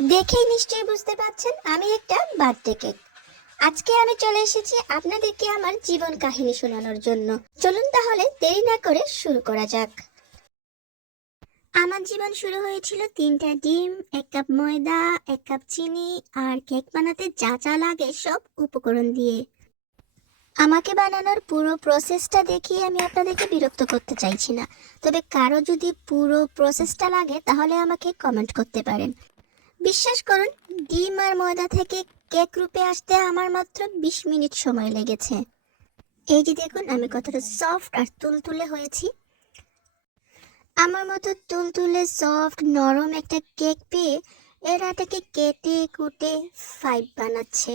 দেখেই নিশ্চয়ই বুঝতে পারছেন আমি একটা বার্থডে কেক। আজকে আমি চলে এসেছি আপনাদেরকে আমার জীবন কাহিনী শোনানোর জন্য। চলুন তাহলে দেরি না করে শুরু করা যাক। আমার জীবন শুরু হয়েছিল 3টা ডিম, 1 কাপ ময়দা, 1 কাপ চিনি আর কেক বানাতে যা যা লাগে সব উপকরণ দিয়ে। আমাকে বানানোর পুরো প্রসেসটা দেখিয়ে আমি আপনাদেরকে বিরক্ত করতে চাইছি না, তবে কারো যদি পুরো প্রসেসটা লাগে তাহলে আমাকে কমেন্ট করতে পারেন। বিশ্বাস করুন, ডিম আর ময়দা থেকে কেক রূপে আসতে আমার মাত্র 20 মিনিট সময় লেগেছে। এই যে দেখুন আমি কতটা সফট আর তুলতুলে হয়েছি। আমার মতো তুলতুলে সফট নরম একটা কেক পেয়ে এরা এটাকে কেটে কুটে 5 বানাচ্ছে।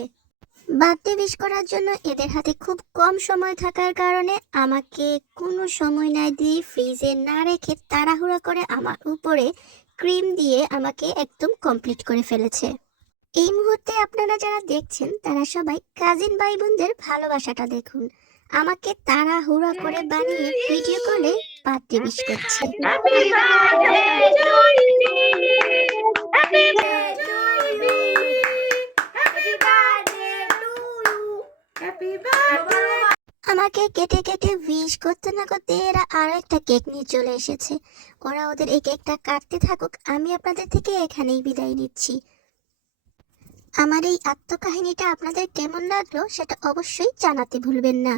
বার্থডে উইশ করার জন্য এদের হাতে খুব কম সময় থাকার কারণে আমাকে কোনো সময় না দিয়ে ফ্রিজে না রেখে তাড়াহুড়া করে আমার উপরে ক্রিম দিয়ে আমাকে একদম কমপ্লিট করে ফেলেছে। এই মুহূর্তে আপনারা যারা দেখছেন তারা সবাই কাজিন ভাই বোনদের ভালোবাসাটা দেখুন। আমাকে তাড়াহুড়া করে বানিয়ে ভিডিও কলে বার্থডে উইশ করছে। Happy birthday to you. Happy birthday to you. Happy birthday to you. Happy birthday. আমাকে কেটে কেটে উইশ করতে না করতে এরা আরো একটা কেক নিয়ে চলে এসেছে। ওরা ওদের এই কেকটা কাটতে থাকুক, আমি আপনাদের থেকে এখানেই বিদায় নিচ্ছি। আমার এই আত্মকাহিনীটা আপনাদের কেমন লাগলো সেটা অবশ্যই জানাতে ভুলবেন না।